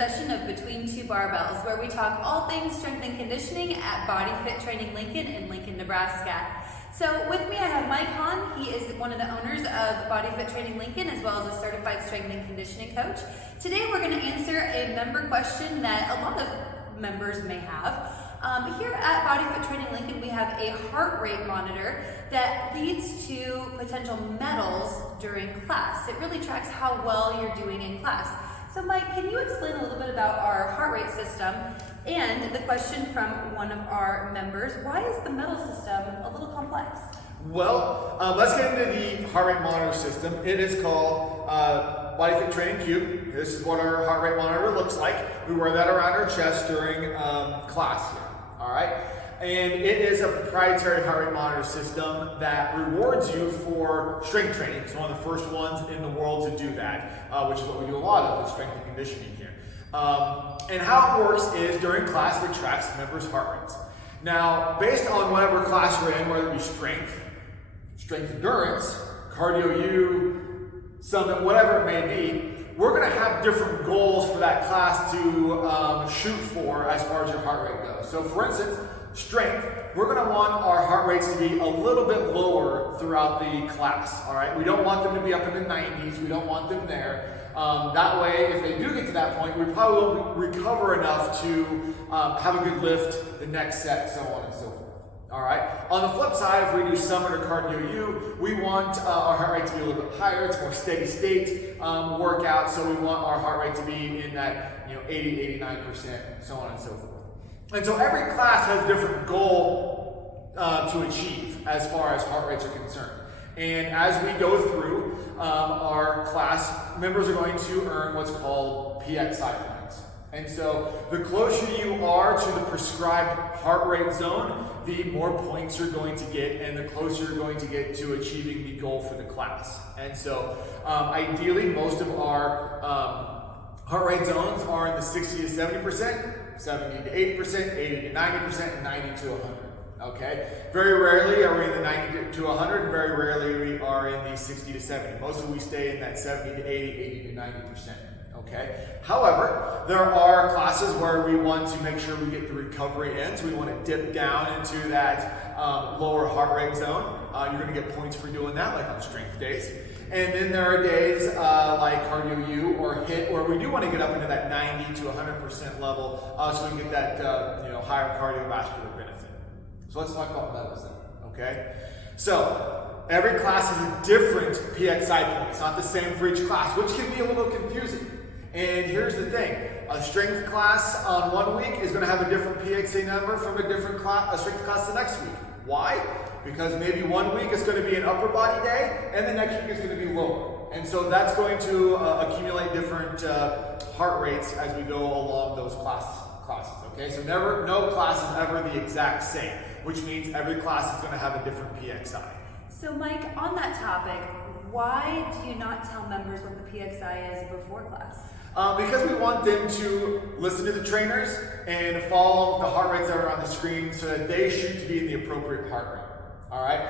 session of Between Two Barbells, where we talk all things strength and conditioning at Body Fit Training Lincoln in Lincoln, Nebraska. So with me I have Mike Hahn. He is one of the owners of Body Fit Training Lincoln as well as a certified strength and conditioning coach. Today we're going to answer a member question that a lot of members may have. Here at Body Fit Training Lincoln, we have a heart rate monitor that leads to potential medals during class. It really tracks how well you're doing in class. So Mike, can you explain a little bit about our heart rate system? And the question from one of our members, why is the medal system a little complex? Well, let's get into the heart rate monitor system. It is called Body Fit Training Cube. This is what our heart rate monitor looks like. We wear that around our chest during class here, all right? And it is a proprietary heart rate monitor system that rewards you for strength training. It's one of the first ones in the world to do that, which is what we do a lot of with strength and conditioning here. And how it works is during class, it tracks members' heart rates. Now, based on whatever class you're in, whether it be strength endurance, cardio U, summit, whatever it may be, we're going to have different goals for that class to shoot for as far as your heart rate goes. So for instance, strength, we're going to want our heart rates to be a little bit lower throughout the class, all right? We don't want them to be up in the 90s. We don't want them there. That way, if they do get to that point, we probably won't recover enough to have a good lift the next set, so on and so forth. All right. On the flip side, if we do summit or cardio U, we want our heart rate to be a little bit higher. It's more steady state workout, so we want our heart rate to be in that 80, 89%, so on and so forth. And so every class has a different goal to achieve as far as heart rates are concerned. And as we go through our class, members are going to earn what's called PXI points. And so the closer you are to the prescribed heart rate zone, the more points you're going to get and the closer you're going to get to achieving the goal for the class. And so ideally, most of our heart rate zones are in the 60 to 70%, 70 to 80%, 80 to 90%, and 90 to 100. Okay? Very rarely are we in the 90 to 100, and very rarely we are in the 60 to 70. Mostly we stay in that 70 to 80, 80 to 90%. Okay? However, there are classes where we want to make sure we get the recovery in, so we want to dip down into that lower heart rate zone. You're going to get points for doing that, like on strength days. And then there are days like cardio U or HIIT where we do want to get up into that 90 to 100% level so we can get that higher cardiovascular benefit. So let's talk about medals then, okay? So every class has a different PXI point. It's not the same for each class, which can be a little confusing. And here's the thing. A strength class on 1 week is going to have a different PXI number from a strength class the next week. Why? Because maybe 1 week is going to be an upper body day, and the next week is going to be lower. And so that's going to accumulate different heart rates as we go along those classes. Okay, so no class is ever the exact same, which means every class is going to have a different PXI. So Mike, on that topic, why do you not tell members what the PXI is before class? Because we want them to listen to the trainers and follow the heart rates that are on the screen so that they shoot to be in the appropriate heart rate. All right?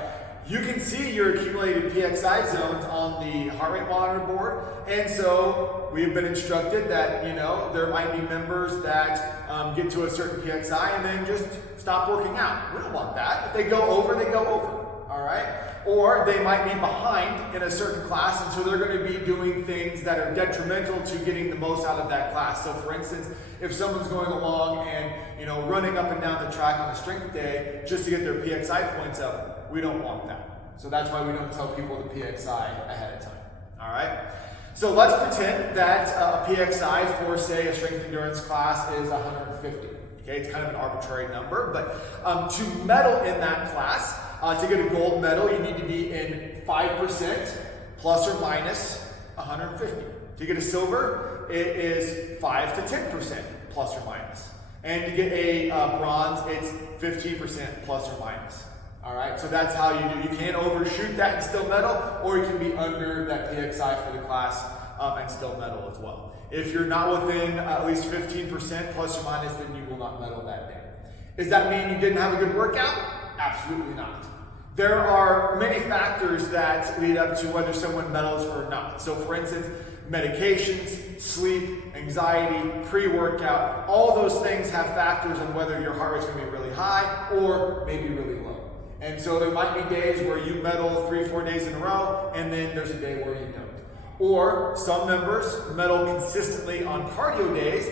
You can see your accumulated PXI zones on the heart rate monitor board, and so we've been instructed that there might be members that get to a certain PXI and then just stop working out. We don't want that. If they go over, they go over. All right? Or they might be behind in a certain class, and so they're going to be doing things that are detrimental to getting the most out of that class. So for instance, if someone's going along and running up and down the track on a strength day just to get their PXI points up, we don't want that. So that's why we don't tell people the PXI ahead of time. All right? So let's pretend that a PXI for, say, a strength endurance class is 150. Okay, it's kind of an arbitrary number, but to medal in that class, to get a gold medal, you need to be in 5% plus or minus 150. To get a silver, it is 5 to 10% plus or minus. And to get a bronze, it's 15% plus or minus. All right, so that's how you do. You can't overshoot that and still medal, or you can be under that PXI for the class and still medal as well. If you're not within at least 15% plus or minus, then you will not medal that day. Does that mean you didn't have a good workout? Absolutely not. There are many factors that lead up to whether someone medals or not. So for instance, medications, sleep, anxiety, pre-workout, all those things have factors on whether your heart rate's gonna be really high or maybe really low. And so there might be days where you medal 3-4 days in a row, and then there's a day where you don't. Or some members medal consistently on cardio days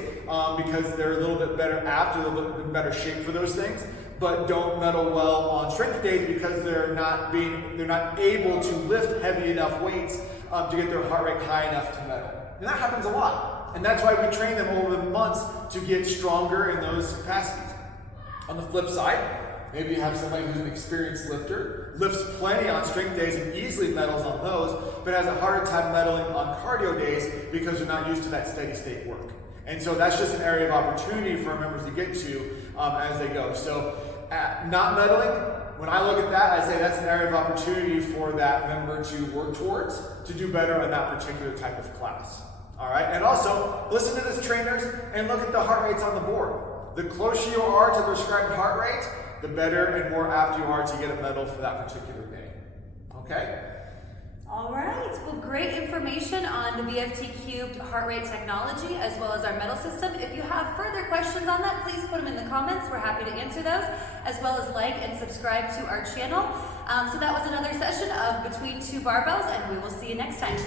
because they're a little bit better apt, a little bit in better shape for those things, but don't medal well on strength days because they're not able to lift heavy enough weights to get their heart rate high enough to medal. And that happens a lot. And that's why we train them over the months to get stronger in those capacities. On the flip side, maybe you have somebody who's an experienced lifter, lifts plenty on strength days and easily medals on those, but has a harder time medaling on cardio days because they're not used to that steady state work. And so that's just an area of opportunity for our members to get to as they go. So not medaling, when I look at that, I say that's an area of opportunity for that member to work towards to do better on that particular type of class. All right, and also listen to this trainers and look at the heart rates on the board. The closer you are to the prescribed heart rate, the better and more apt you are to get a medal for that particular day. Okay? All right, well, great information on the BFT cubed heart rate technology as well as our medal system. If you have further questions on that, please put them in the comments. We're happy to answer those, as well as like and subscribe to our channel. So that was another session of Between Two Barbells, and we will see you next time.